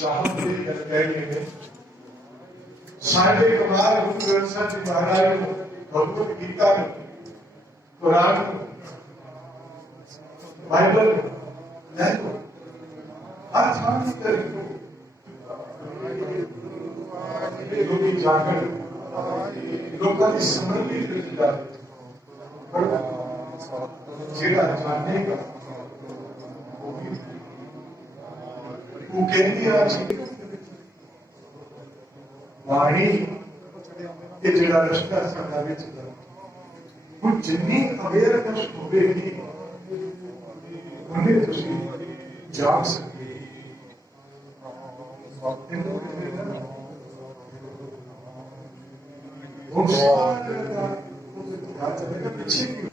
साहब ने कहे साढ़े कमाल गुरु ग्रंथ साहिब जी महाराज को भगवत गीता को कुरान को बाइबल को हर स्थान की तरफ लोग जाकर लोगों की समृद्धि जेड़ा जानने का वो कहती है वाणी ये जेड़ा रस्ता साडा विच हुण जिन्नी अवेयरनेस होवेगी उन्हें तुसीं जाग सकते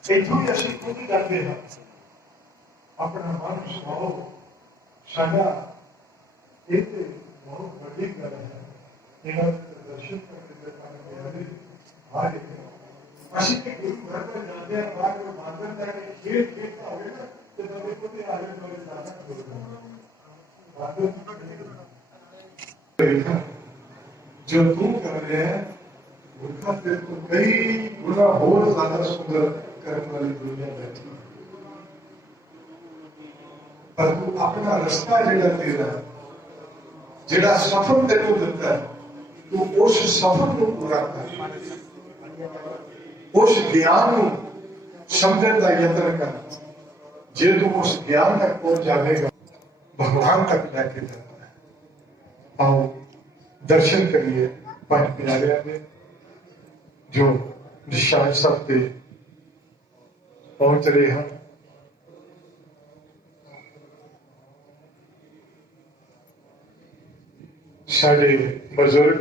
इथों ही असीं खुद करते हैं अपना मन सुनाओ साडा ये बहुत बड़ी गल है इन्हां दर्शन करके आगे असीं ते गुरु घर में जाते हैं बाद में मानते हैं कि खेल खेलता होवे ना तो नवे को ते आगे नवे जाना जो तू कर रहे हैं उनका तेरे को कई गुना और ज्यादा सुंदर करने वाली दुनिया बैठी पर तू अपना रास्ता जेड़ा तेरा जेड़ा सफर तेरे को दिता है तू उस सफर को पूरा कर उस ज्ञान को समझने का यत्न कर जे तू उस ज्ञान तक पहुंच जाएगा भगवान तक लेके जाता है आओ दर्शन करिए पंज प्यारियां के जो निशान सब पे पहुंच रहे हैं साढ़े बुजुर्ग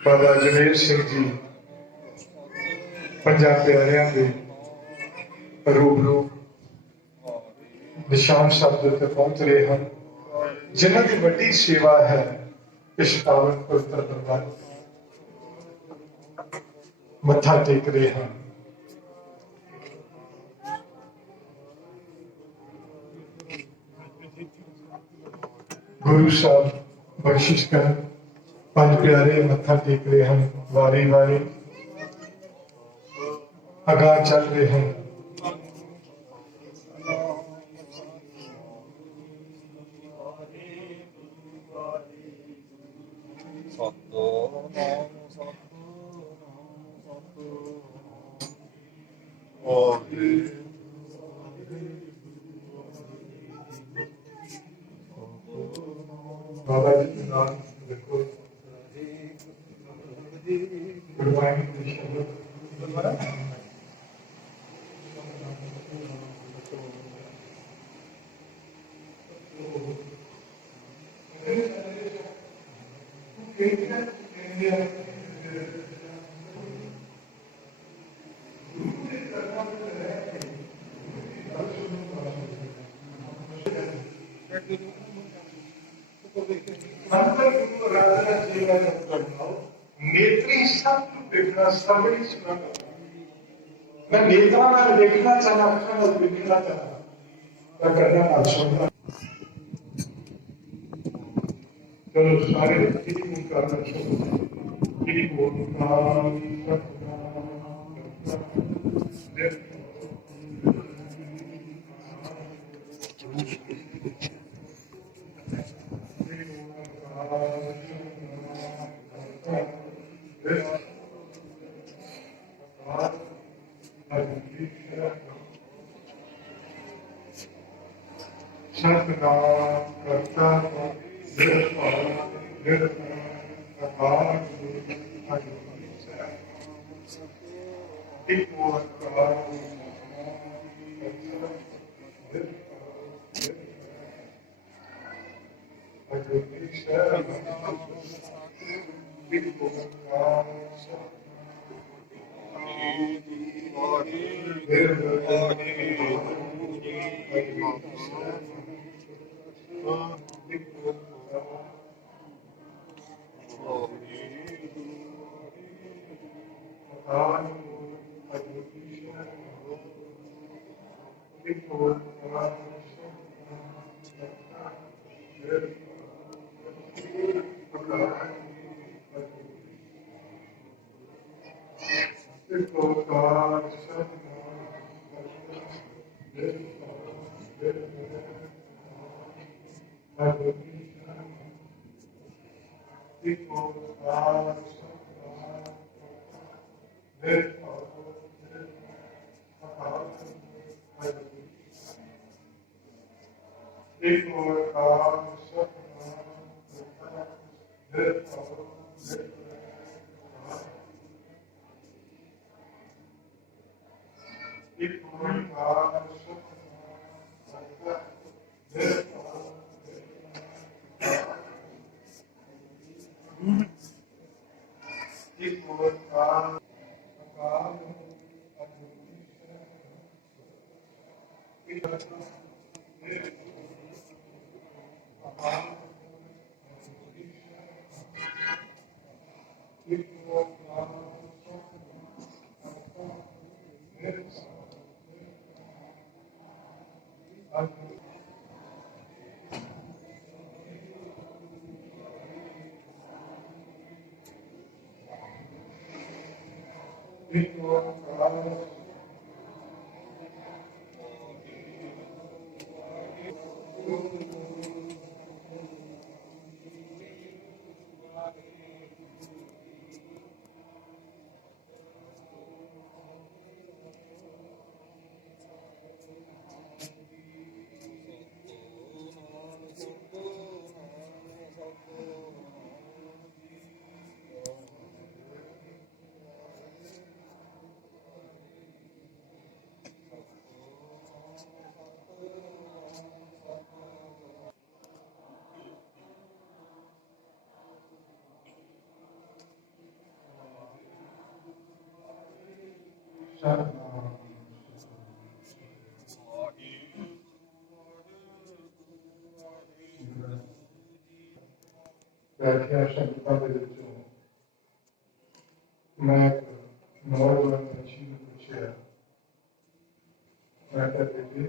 बाबा जमेर सिंह जी पंजाब प्यारियां के रूबरू निशान शब्द ते पहुंच रहे हैं जिन्हों की बड़ी सेवा है इस पावन पवित्र दरबार मत्था टेक रहे हैं गुरु साहब बख्शिश कर पंज प्यारे मत्था टेक रहे हैं वारी वारी अगा चल रहे हैं बाबा जी के नाम देखो नेत्री सब देखना सब मैं नेत्रा में देखना चाहना अखा देखना चाहना मैं करना ना सुनना चलो सारे करना सतनाम करता व्याख्या शब्दों के ਵਿੱਚੋਂ मैं नौजवान बच्ची ने पूछा मैं कहते थे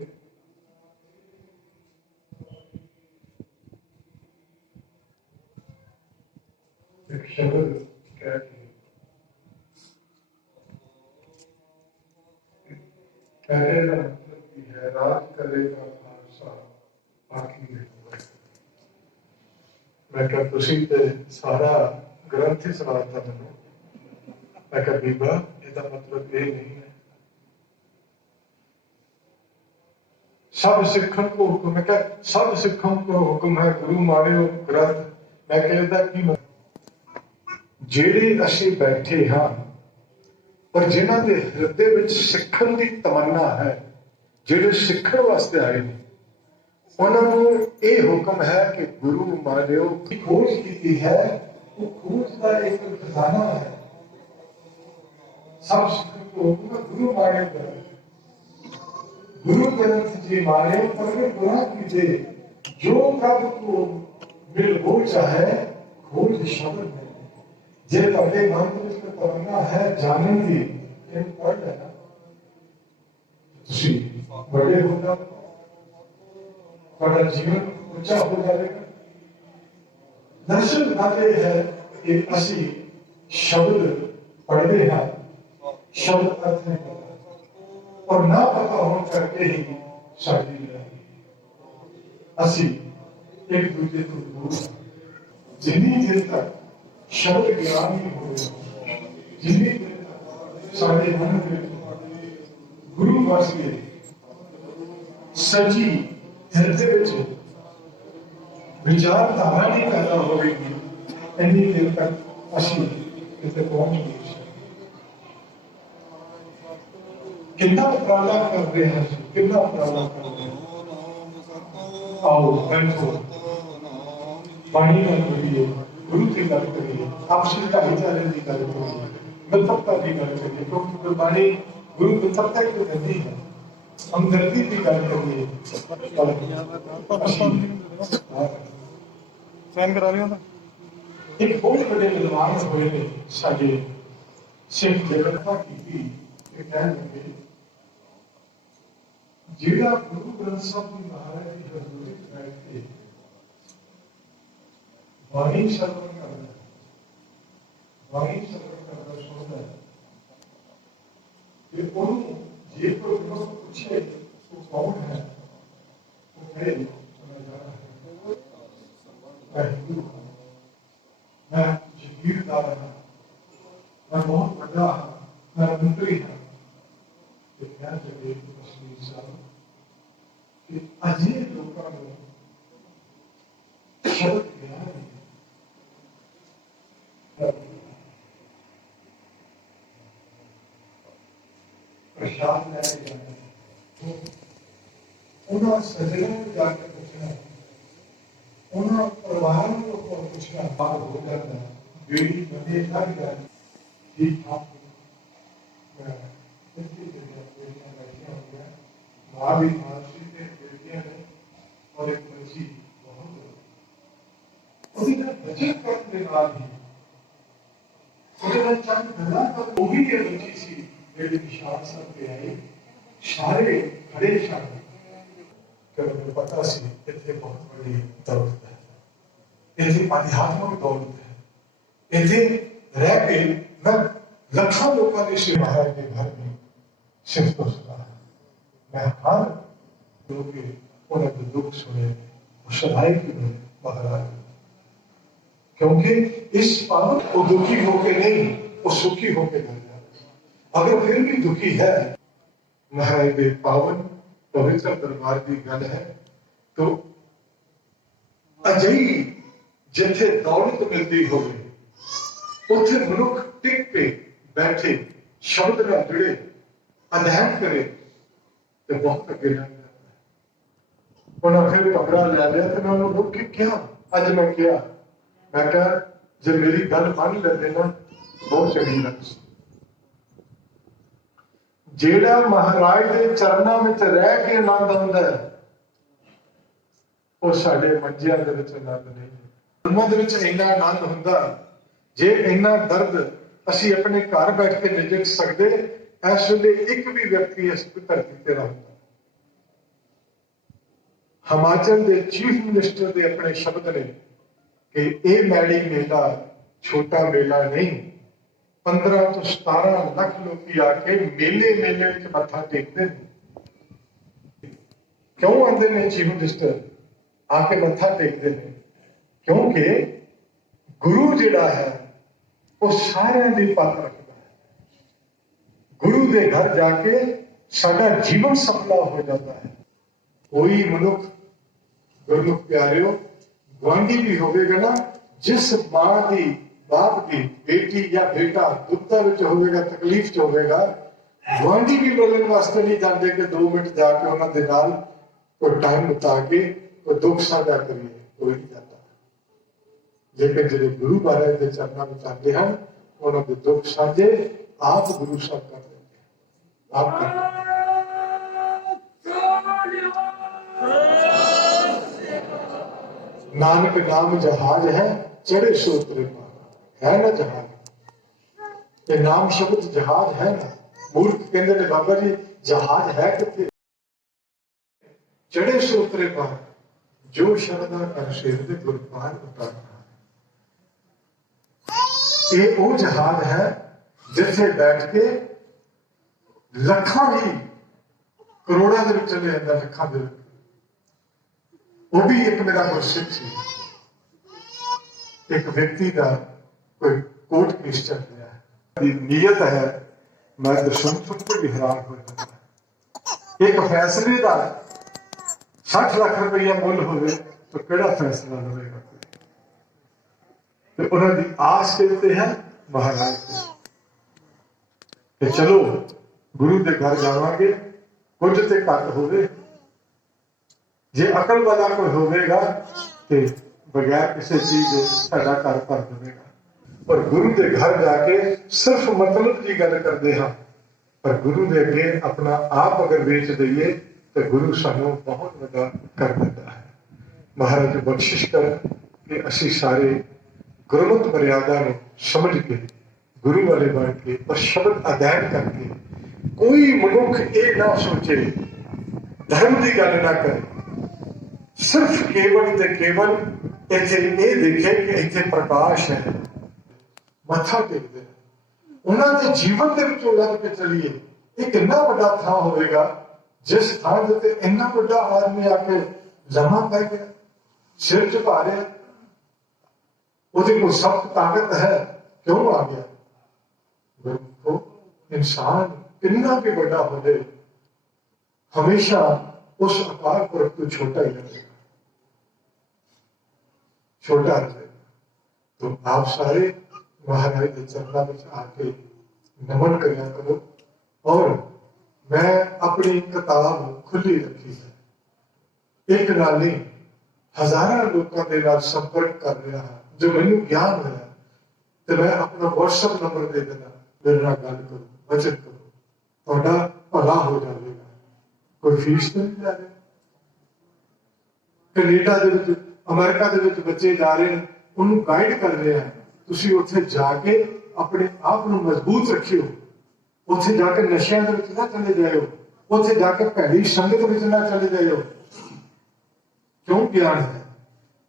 एक शब्द क्या करेगा मतलब की है राज करेगा खालसा बाकी मैं क्या तुसी ते सारा ग्रंथ ही सुनाता मैंने मैं क्या बीबा ਇਹਦਾ मतलब ये नहीं है सब सिखन को हुक्म है क्या सब सिखों को हुक्म है गुरु मारियो ग्रंथ मैं कहता कि ਜਿਹੜੇ ਅਸੀਂ ਬੈਠੇ ਹਾਂ ਪਰ ਜਿਨ੍ਹਾਂ ਦੇ ਹਿਰਦੇ ਵਿੱਚ ਸਿੱਖਣ ਦੀ ਤਮੰਨਾ ਹੈ ਜਿਹੜੇ ਸਿੱਖਣ ਵਾਸਤੇ ਆਏ ਨੇ ਉਹਨਾਂ ਨੂੰ ਇਹ ਹੁਕਮ ਹੈ ਕਿ ਗੁਰੂ ਮਾਰਿਓ ਦੀ ਖੋਜ ਕੀਤੀ ਹੈ ਉਹ ਖੋਜ ਦਾ ਇੱਕ ਖਜ਼ਾਨਾ ਹੈ सब सिखों को हुक्म गुरु मारियो ग्रंथ गुरु ग्रंथ जी मारियो पर गुनाह कीजिए जो प्रभु को मिल हो चाहे खोज शब्द में जे ਤੁਹਾਡੇ ਮਨ ਵਿੱਚ ਤਮੰਨਾ ਹੈ ਜਾਣਨ ਦੀ ਇਹ ਪੜ੍ਹ ਲੈਣਾ ਤੁਸੀਂ ਵੱਡੇ ਹੋਗਾ ਤੁਹਾਡਾ ਜੀਵਨ ਉੱਚਾ ਹੋ ਜਾਵੇਗਾ ਦਰਸ਼ਨ ਆਤੇ ਹੈ ਕਿ ਅਸੀਂ ਸ਼ਬਦ ਪੜ੍ਹਦੇ ਹਾਂ शब्द अर्थ नहीं पता और ना पता होने करके ही साड़ी असी एक दूसरे को दूर जिन्नी देर तक शब्द ज्ञान नहीं हो जिन्नी देर तक साढ़े मन में गुरु बस गए सची हृदय विचार धारा नहीं पैदा होगी इन्नी देर तक असी इतने पहुंच गए कितना प्राला कर रहे हैं कितना प्राला कर रहे हैं आओ बैठो पानी गल करिए गुरु की गल करिए आपसी भाईचारे की गल करिए मित्रता की गल करिए क्योंकि गुरबाणी गुरु मित्रता की गति है हमदर्दी की गल करिए चैन करा रहे हो ना एक बहुत बड़े विद्वान हुए ने साडे सिख जगत की कहने लगे ਜਿਹੜਾ ਗੁਰੂ ਗ੍ਰੰਥ ਸਾਹਿਬ ਦੀ ਮਹਾਰਾਜ ਦੀ ਹਜ਼ੂਰੀ ਵਿੱਚ ਬੈਠ ਕੇ वाणी श्रवण करना, वाणी श्रवण करना सुनना कि उन्होंने ये तो लोग पूछे वो कौन है, वो कहे मैं जाना है, मैं हिंदू हूँ, मैं जगीरदार हूँ, मैं बहुत बड़ा हूँ, मैं मंत्री हूँ। ध्यान रखिए कश्मीर साहब कि अजय लोगों को शब्द ज्ञान प्रसाद लाए जाते हैं, उन्होंने सजने में जाकर पूछना, उन्होंने परिवारों को पूछना बात हो जाता है, बेटी बने लग जाती ठीक ठाक माँ भी मानसी ने बेटियां ने और एक बच्ची बहुत बचत करने वाली चंद गला का वो भी ये बच्ची सी मेरे निशान सब पे आई सारे खड़े शामिल मुझे पता सी इतने बहुत बड़ी दौलत है, इतनी आध्यात्मिक दौलत है, इतने रह के मैं लखों लोगों ने श्री महाराज के घर में सिर्फ तो सुना है, मैं हर लोग उन्हें दुख सुने सदाई की महाराज, क्योंकि इस पावन वो दुखी होके नहीं वो सुखी होके घर जाते, अगर फिर भी दुखी है महाराज के पावन पवित्र दरबार की गल है तो अजई जिथे दौलत मिलती हो उथे मनुख टिक पे बैठे शब्द न जुड़े अध्ययन करे तो बहुत अगे लग जाता है। उन्हें फिर पकड़ा लिया तो मैं उन्होंने क्या अज मैं क्या मैं क्या जब मेरी गल मान लेते ना बहुत चंगी लग जेड़ा महाराज के चरणों में रह के आनंद आता है वो साडे मंजियां दे विच आनंद नहीं, उन्हां दे विच इन्ना आनंद हुंदा जे इन्ना दर्द असी अपने घर बैठ के निजट सकते इस वेले एक भी व्यक्ति इस धरती ते ना हुंदा। हिमाचल के चीफ मिनिस्टर के अपने शब्द ने कि यह मैड़ी मेला छोटा मेला नहीं, 15 तो 17 लाख लोग आके मेले मेले मत्था टेकते हैं। क्यों आते हैं चीफ मिनिस्टर आके मत्था टेकते हैं? क्योंकि गुरु जिहड़ा है वो सारे दी पत रखता है, गुरु के घर जाके साडा जीवन सफला हो जाता है। कोई मनुख गुरमुख प्यारियो गुआंढी भी होगा ना, जिस मां की बाप की बेटी या बेटा दुखता होगा तकलीफ च होगा, गुआंढी भी मिलने वास्ते नहीं जाते कि 2 मिनट जाके उन्होंने नाल कोई टाइम बिता के कोई दुख साझा करिए, कोई नहीं जाता। लेकिन जो गुरु महाराज के चरणों में जाते हैं उन्होंने दुख साझे आप गुरु साहब कर देते हैं, आप कर देते हैं। नानक नाम जहाज है चढ़े सो उतरे पार, है ना जहाज, ये नाम शब्द जहाज है ना। मूर्ख कहते ने बाबा जी जहाज है कितने, चढ़े सो उतरे पार, जो शरदा कर शेर दे गुर पार उतारना। ये वो जहाज है जिथे बैठ के लखा ही करोड़ा के चले जाता, लखा दे वो भी एक मेरा मुर्शिद सी, एक व्यक्ति का कोई कोर्ट केस चल रहा है, नीयत है मैं तो सुन के भी हैरान हो जाता। एक फैसले का 60 लाख रुपया मुल हो तो केड़ा फैसला लवेगा, तो उन्होंने आस कहते हैं महाराज से चलो गुरु के घर जावांगे, कुछ तो घट होवे, जे अकल वाला कोई होगा तो बगैर किसी चीज साडा घर भर देगा। और गुरु के घर जाके सिर्फ मतलब की गल करते हैं, पर गुरु के अगे अपना आप अगर बेच दईए तो गुरु सानू बहुत बड़ा कर देता है। महाराज बख्शिश कर कि असी सारे गुरमत मर्यादा ने समझ के गुरु वाले बन के और शब्द अध्ययन करके कोई मनुख ये ना सोचे धर्म की गल ना करे, सिर्फ केवल ते केवल ਇੱਥੇ ਇਹ ਦੇਖੇ ਕਿ ਇੱਥੇ ਪ੍ਰਕਾਸ਼ ਹੈ, ਮੱਥਾ ਟੇਕਦੇ ਨੇ, ਉਹਨਾਂ ਦੇ ਜੀਵਨ ਦੇ ਵਿੱਚੋਂ ਲੱਗ ਕੇ ਚਲੀਏ। ਇਹ ਕਿੰਨਾ ਵੱਡਾ ਥਾਂ ਹੋਵੇਗਾ ਜਿਸ ਥਾਂ ਦੇ ਉੱਤੇ ਇੰਨਾ ਵੱਡਾ ਆਦਮੀ ਆ ਕੇ ਲੰਮਾ ਪੈ ਗਿਆ, ਸਿਰ ਝੁਕਾ ਰਿਹਾ। ਉਹਦੀ ਕੋਈ ਸਖਤ ਤਾਕਤ ਹੈ, ਕਿਉਂ ਆ ਗਿਆ? ਵੇਖੋ, ਇਨਸਾਨ ਕਿੰਨਾ ਵੀ ਵੱਡਾ ਹੋ ਜਾਏ, ਹਮੇਸ਼ਾ उस अकाल पुरख को छोटा ही लगेगा, छोटा लगेगा। तो आप सारे महाराज के चरणों में आके नमन करया करो। और मैं अपनी किताब खुली रखी है, एक नाल नहीं हजारों लोगों के नाल संपर्क कर रहा है। जो मैनू ज्ञान होया तो मैं अपना व्हाट्सएप नंबर दे देना, मेरे नाल गल करो, वचन करो, तुहाडा भला हो जाएगा। कोई फीस तो नहीं जा रही। कनेडा दे विच, अमेरिका दे विच बच्चे जा रहे हैं, उन्हें गाइड कर रहे हैं। तुसीं उत्थे जाके अपने आप को मजबूत रखियो, उत्थे जाके नशियां दे विच ना चले जाओ, उत्थे जाके भैड़ी संगत विच ना चले जाओ। क्यों ज्ञान है?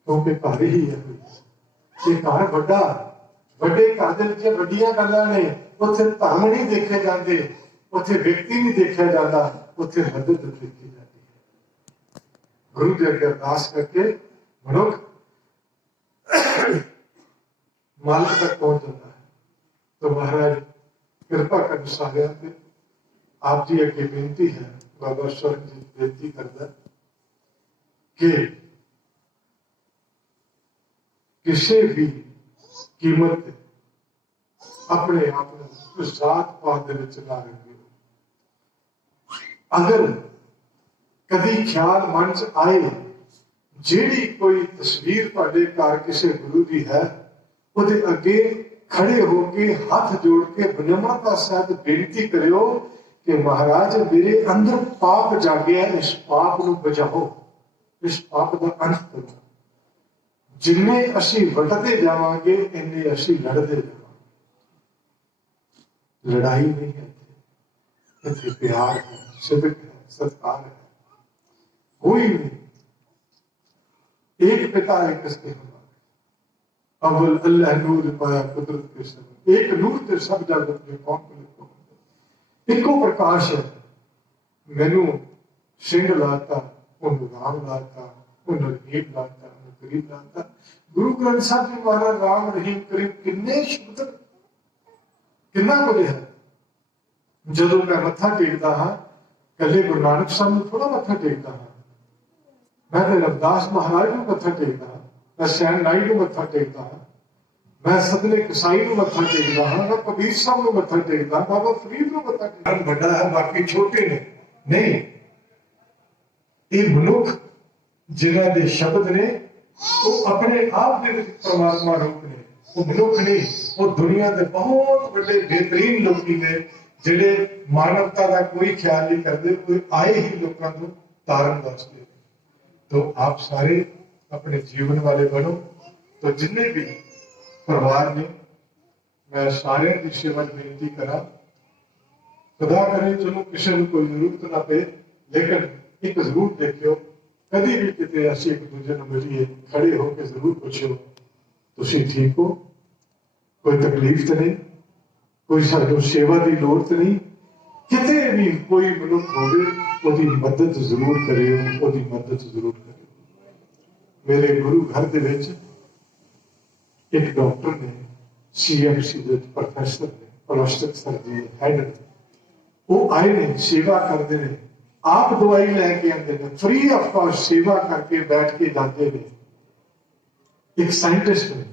क्योंकि घर ही है। ये घर वड्डा, वड्डे घर दे विच वड्डियां गल्लां ने, उत्थे धर्म नहीं देखे जाते, उत्थे व्यक्ति नहीं देखा जाता, उत्थे मदद देखी जाती है। गुरु जी अगे अरदास करके मनुख मालिक तक पहुंच जाता है। तो महाराज कृपा कर सारे आप जी अगे बेनती है, बाबा स्वर्ग जी बेनती करता कि किसी भी कीमत ते अपने आप को जात पात दे विच ना रखियो। अगर कभी ख्याल मन च आए जेड़ी कोई तस्वीर तुहाडे घर किसी गुरु की है, उहदे अगे खड़े होके हाथ जोड़ के विनम्रता सहित बेनती करियो कि महाराज मेरे अंदर पाप जागया, इस पाप को बचाओ, इस पाप का अंत करो। जिन्ने असी वटते जावांगे इन्ने असी लड़ते जावांगे। लड़ाई नहीं है, इत्थे प्यार है, सिदक है, सत्कार है। कोई नहीं, एक पिता एक इसके हम अव्वल अल्लाह नूर पाया कुदरत के सब, एक नूर ते सब जगत में कौन को इको प्रकाश है। मैनू सिंह लाता, उन्हें राम लाता, उन्हें रहीम लाता, उन्हें करीम लाता। गुरु ग्रंथ साहब जी महाराज राम रहीम करीम किन्ने शब्द, किन्ना कुछ है। जदों मैं मत्था टेकदा हाँ, कले गुरु नानक साहब नूं थोड़ा मत्था टेकदा हाँ, मैं तो रविदास महाराज को मत्था टेकदा हाँ, मैं सैन नाई को मत्था टेकदा हाँ, मैं सदले कसाई को मत्था टेकदा हाँ, मैं कबीर साहब को मत्था टेकदा, बाबा फरीद को मत्था टेकदा। बड़ा है, बाकी छोटे ने नहीं। ये मनुख जिन्हां दे शब्द ने वो अपने आप दे विच परमात्मा रूप ने, वो मनुख नहीं, वो दुनिया के बहुत बड़े बेहतरीन लोग ने जिहड़े मानवता का कोई ख्याल नहीं करते, कोई आए ही लोगों को तारन वास्ते। तो आप सारे अपने जीवन वाले बनो। तो जिन्ने भी परिवार ने, मैं सारे की सेवा बेनती करा, खुदा करे चलो किसी को कोई जरूरत ना पे, लेकिन एक जरूर देखियो, कभी भी किते असी एक दूजे को मिलिए, खड़े होकर जरूर पूछो तुसी ठीक हो, कोई तकलीफ तो नहीं, कोई सानू सेवा की लोड़ तो नहीं। किते भी कोई मनुख होवे उसकी मदद जरूर करियो, उसकी मदद जरूर करियो। मेरे गुरु घर दे विच एक डॉक्टर ने, CMC दे प्रोफेसर ने, प्लास्टिक सर्जन हेड ने, वो आए ने, सेवा करते हैं, आप दवाई लैके आते हैं, फ्री ऑफ कॉस्ट सेवा करके बैठ के जाते हैं। एक साइंटिस्ट ने,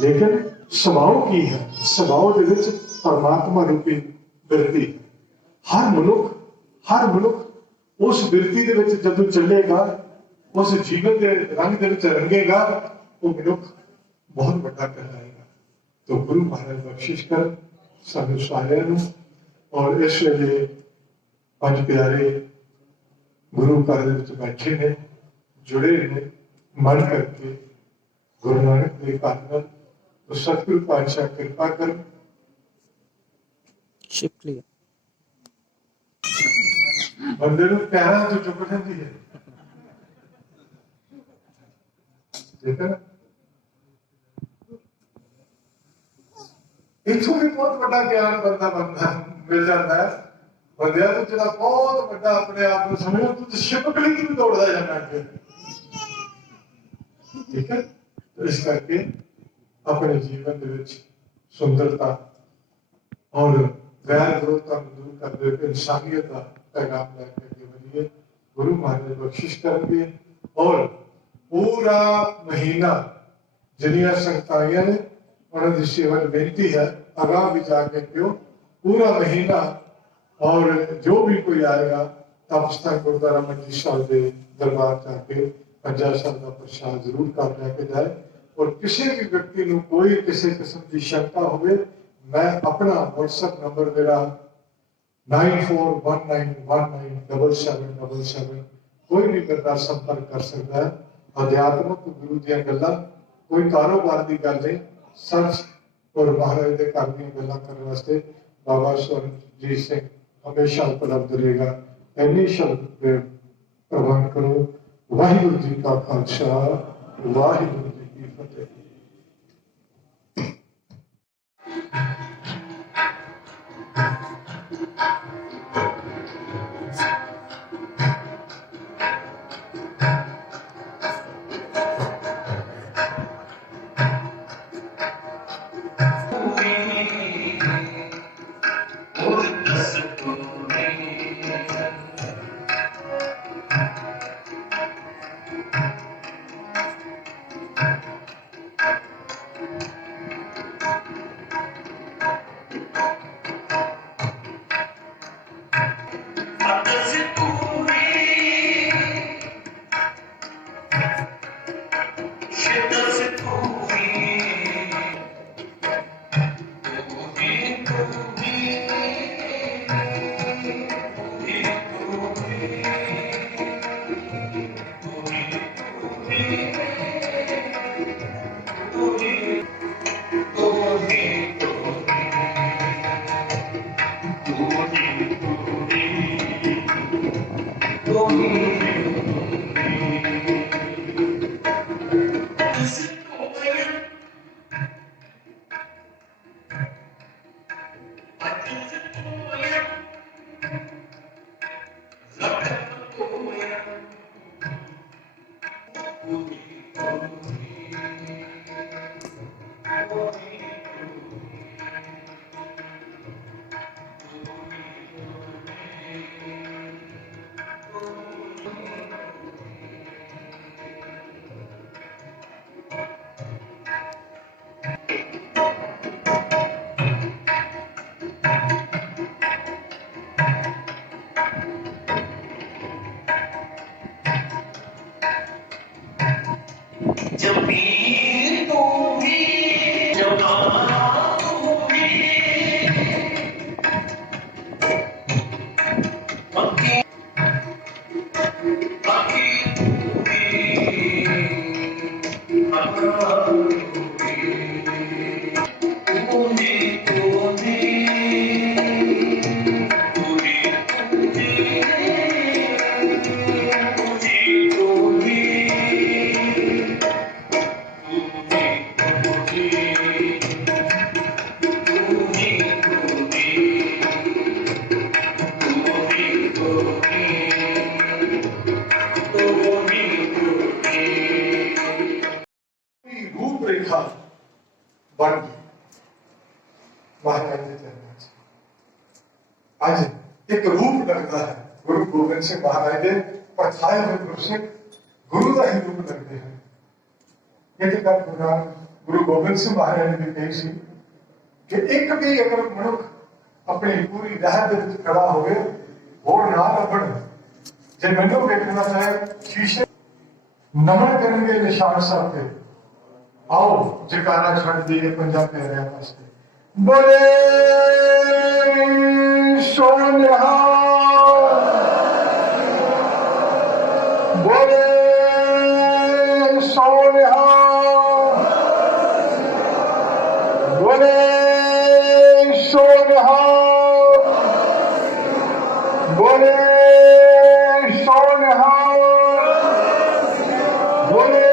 लेकिन स्वभाव की है, स्वभाव दे विच परमात्मा रूपी बिरती। हर मनुख उस बिरती दे विच जदों चलेगा, उस जीवन के रंग दे विच रंगेगा, वो मनुख बहुत बड़ा कहलाएगा। तो गुरु महाराज बख्शिश कर सानू सारिआं नूं। और इस वेले पंज प्यारे गुरु घर दे विच बैठे ने, जुड़े ने मन करके गुरु नानक देव घर नाल। तो सतगुरु पातशाह कृपा कर। बंदे नूं पैरां तो चुक जांदी है। ठीक है ना। इथों भी बहुत बड़ा ज्ञान बंदा मिल जाता है बंदे तो जो बहुत बड़ा अपने आप को समझो तू छिपकली की भी दौड़ता जाना है, ठीक है। तो इस करके अपने जीवन के सुंदरता और वैर विरोधता दूर करते हुए इंसानियत का पैगाम लेकर के बढ़िए गुरु महाराज बख्शिश करेंगे। और पूरा महीना जिन्नियां संगताइयां ने उन्होंने सेवन बेनती है अगाह भी जाके क्यों पूरा महीना और जो भी कोई आएगा तपस्था गुरुद्वारा मंजी साहब के दरबार जाके 50 साल का प्रसाद जरूर कर लेके जाए। और किसी भी व्यक्ति को कोई किसी किस्म की शंका हो मैं अपना व्हाट्सएप नंबर मेरा 9419197777 कोई भी मेरे संपर्क कर सकता है। अध्यात्मक गुरु दी गल्लां कोई कारोबार की गल नहीं सच और महाराज के घर दी गल्लां करने वास्ते बाबा स्वर्णजीत सिंह हमेशा उपलब्ध रहेगा। इन्नी शब्द प्रवान करो। वाहिगुरु जी का खालसा वाहिगुरु जी की फतेह। आज एक रूप लगता है गुरु गोबिंद सिंह महाराज के पछाए हुए गुरसिख गुरु का ही रूप लगते हैं। ये गल गुरु गोबिंद सिंह महाराज ने भी कही सी कि एक भी अगर मनुख अपनी पूरी लहर खड़ा हो होर ना लभण जे मैनू देखना चाहे शीशे नमन करेंगे निशान साहब के आओ जयकारा छड़ दिए पंजाब प्यारिਆਂ वास्ते बोले सोनिहा बोले सोनिहा बोले सोनिहा बोले सोनिहा बोले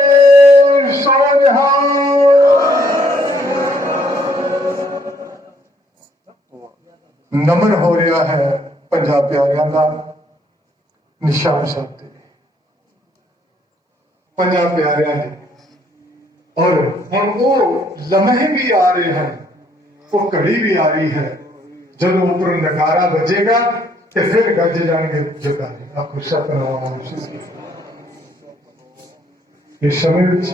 ਨਮਨ ਹੋ ਰਿਹਾ ਹੈ ਪੰਜਾਬ ਪਿਆਰਿਆਂ ਦਾ ਨਿਸ਼ਾਨ ਸਾਹਿਬ ਤੇ, ਪੰਜਾਬ ਪਿਆਰਿਆਂ ਦੇ। ਔਰ ਹੁਣ ਉਹ ਲਮਹੇ ਵੀ ਆ ਰਹੇ ਹਨ, ਉਹ ਘੜੀ ਵੀ ਆ ਰਹੀ ਹੈ ਜਦੋਂ ਉੱਪਰ ਨਗਾਰਾ ਵੱਜੇਗਾ ਤੇ ਫਿਰ ਗੱਜ ਜਾਣਗੇ ਜਗਾਰੇ। ਆਖੋ ਸਤਨਾਮ। ਇਸ ਸਮੇਂ ਵਿੱਚ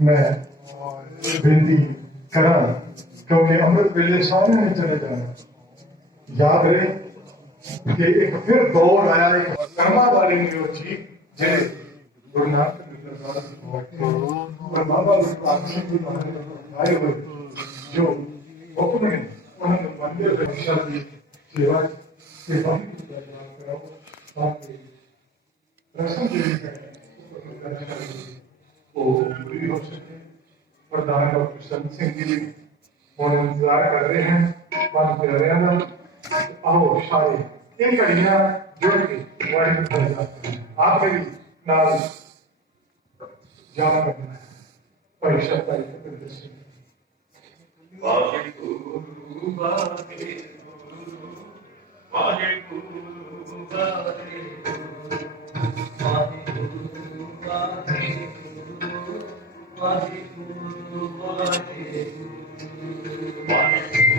ਮੈਂ ਬੇਨਤੀ ਕਰਾਂ, ਕਿਉਂਕਿ ਅੰਮ੍ਰਿਤ ਵੇਲੇ ਸਾਰਿਆਂ ਨੇ ਚਲੇ ਜਾਣਾ। ਯਾਦ ਰਹੇ ਕਿ ਇੱਕ ਫਿਰ ਦੌਰ ਆਇਆ, ਇੱਕ ਕਰਮਾਂ ਵਾਲੇ ਨੇ ਉਹ ਜੀ ਜਿਹੜੇ ਗੁਰੂ ਨਾਨਕ ਬਾਬਾ ਗੁਰਦਾਸ ਸਿੰਘ ਜੀ ਆਏ ਹੋਏ ਜੋ ਹੁਕਮ ਨੇ ਉਹਨਾਂ ਨੂੰ ਮੰਨਦੇ ਹੋਏ ਸ਼ਬਦ ਦੀ ਸੇਵਾ ਸੇਵਾ ਕਰਾਓ ਤਾਂ ਕਿ ਰਸਮ ਜਿਹੜੀ ਹੈ ਉਹ ਪੂਰੀ ਹੋ ਸਕੇ। ਪ੍ਰਧਾਨ ਡਾਕਟਰ ਸੰਤ ਸਿੰਘ ਜੀ ਹੁਣ ਇੰਤਜ਼ਾਰ ਕਰ ਰਹੇ ਹਨ ਪੰਜ ਪਿਆਰਿਆਂ ਦਾ। आओ सारे इन घड़ियां जुड़ के वाहिगुरू आप मेरी नाल जाना करना है। भाई शब्द कपिल सिंह। वाहिगुरू वाहिगुरू वाहिगुरू वाहिगुरू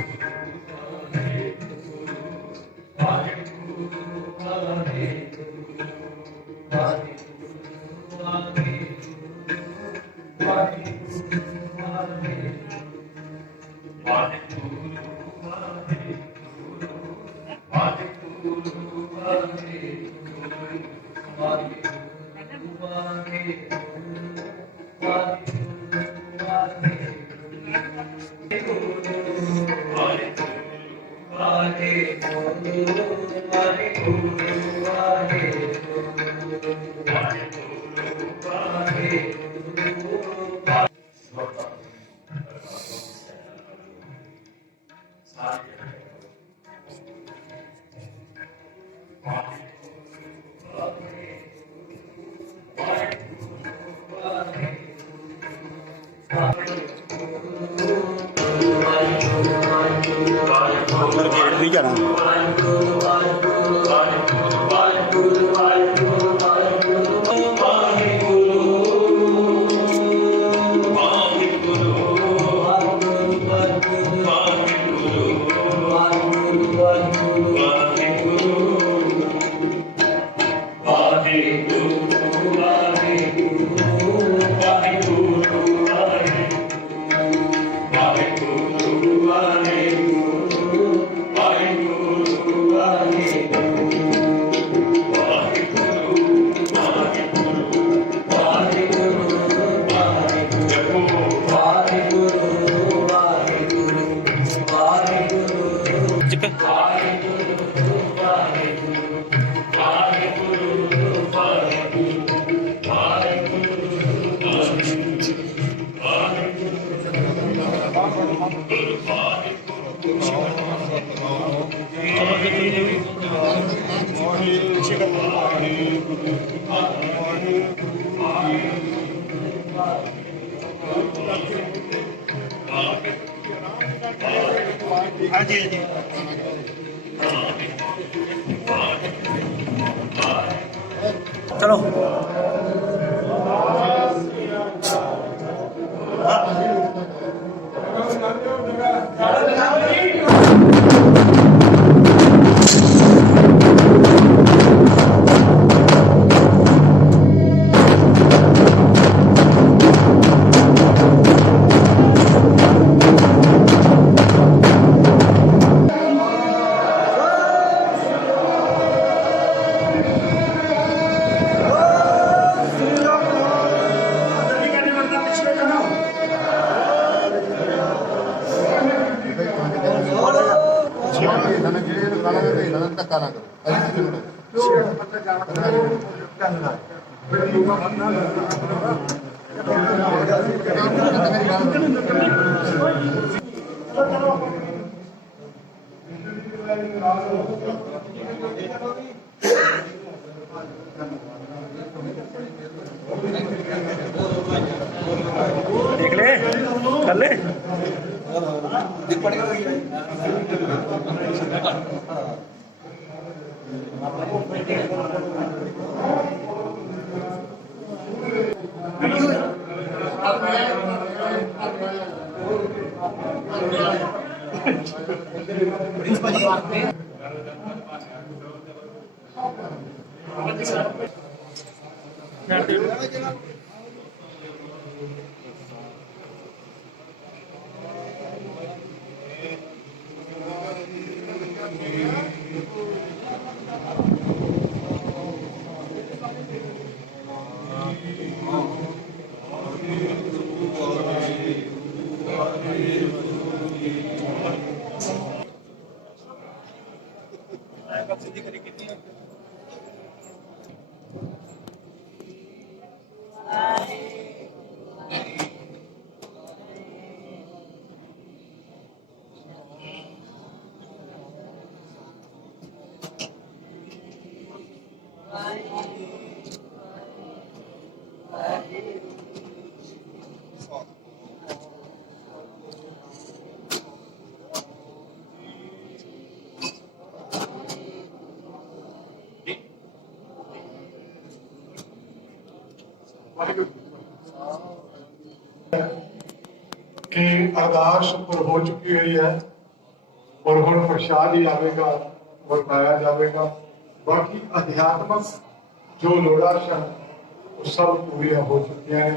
वाहिगुरू वाहिगुरू वाहिगुरू नहीं जाना। चलो देख ले कर ले कि अरदास पर हो चुकी हुई है और हम प्रसाद ही आवेगा वरताया जाएगा। बाकी अध्यात्मक जो लोड़ा सन वो सब पूरियां हो चुकी हैं।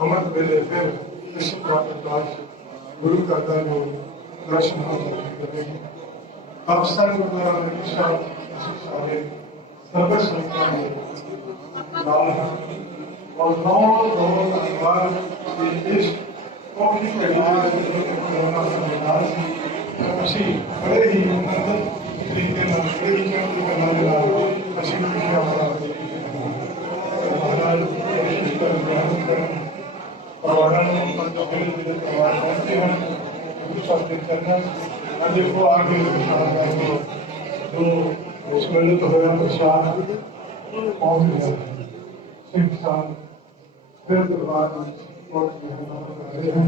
अमृत वेले फिर कृष्ण का प्रकाश गुरु का दर दर्शन करेगी। अब सर्व सर्व संख्या में और नौ ਅਸੀਂ ਬੜੇ ਹੀ ਤਰੀਕੇ ਨਾਲ ਬੜੇ ਹੀ ਚੰਗੀ ਗੱਲਾਂ ਦੇ ਨਾਲ ਅਸੀਂ ਖੁਸ਼ੀਆਂ ਮਨਾਉਂਦੇ ਹਾਂ। ਮਹਾਰਾਜ ਕੋਸ਼ਿਸ਼ ਕਰਨ ਪਰਿਵਾਰਾਂ ਨੂੰ ਪੰਜੋਬੀ ਦੇ ਪਰਿਵਾਰ ਪਹੁੰਚੇ ਹਨ। ਗੁਰੂ ਸਾਹਿਬ ਦੇ ਚਰਨਾਂ ਅੱਜ ਉਹ ਆ ਕੇ ਪ੍ਰਸ਼ਾਦ ਕਰਕੇ ਜੋ ਉਸ ਵੇਲੇ ਤੋਂ ਹੋਇਆ ਪ੍ਰਸ਼ਾਦ ਪਹੁੰਚ ਗਿਆ। ਸਿੱਖ ਸਾਹਿਬ ਫਿਰ ਦਰਬਾਰ ਵਿੱਚ ਪਹੁੰਚ ਰਹੇ ਹਨ।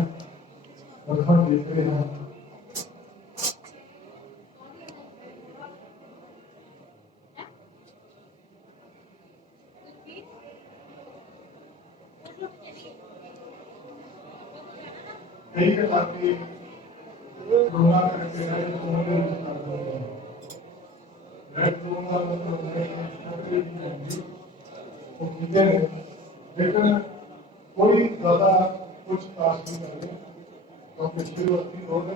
ਮੱਥਾ ਟੇਕ ਰਹੇ ਹਨ। एक आदमी गुनाह करके है तो लेकिन कोई ज्यादा कुछ खास नहीं करे क्योंकि शिवती लोग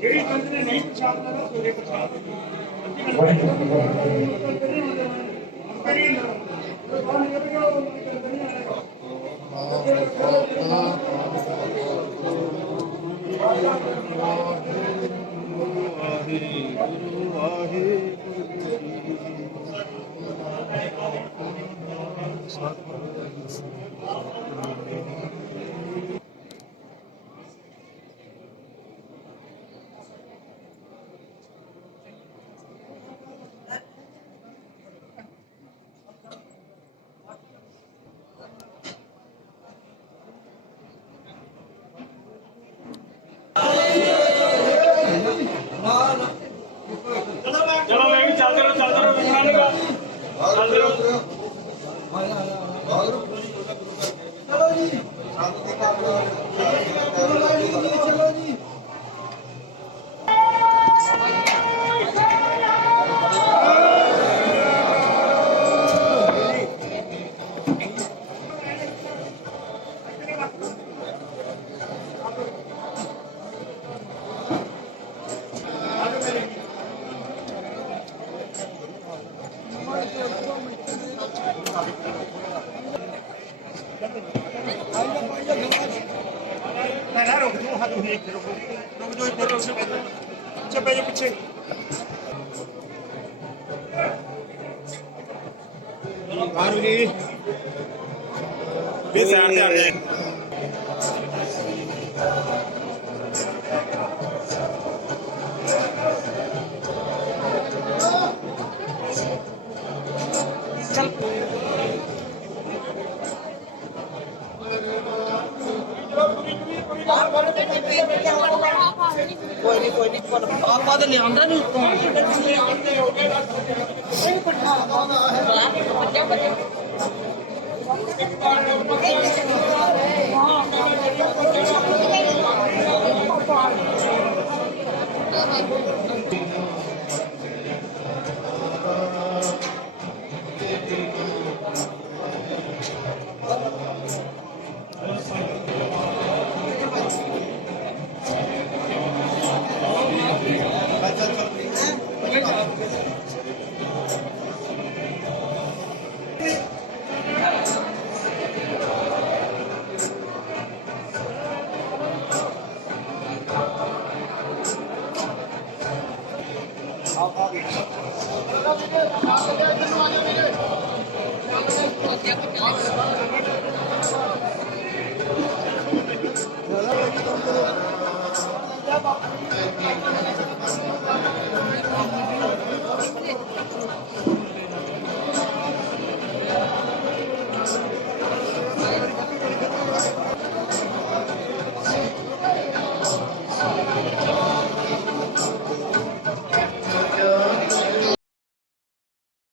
ਜਿਹੜੀ ਬੰਦੇ ਨੇ ਨਹੀਂ ਪ੍ਰਸ਼ਾਦ ਲੈਣਾ ਸਵੇਰੇ ਪ੍ਰਸ਼ਾਦ पीछे ਕੋਈ ਨਹੀਂ ਆਪਾਂ ਤਾਂ ਲਿਆਂਦਾ ਨਹੀਂ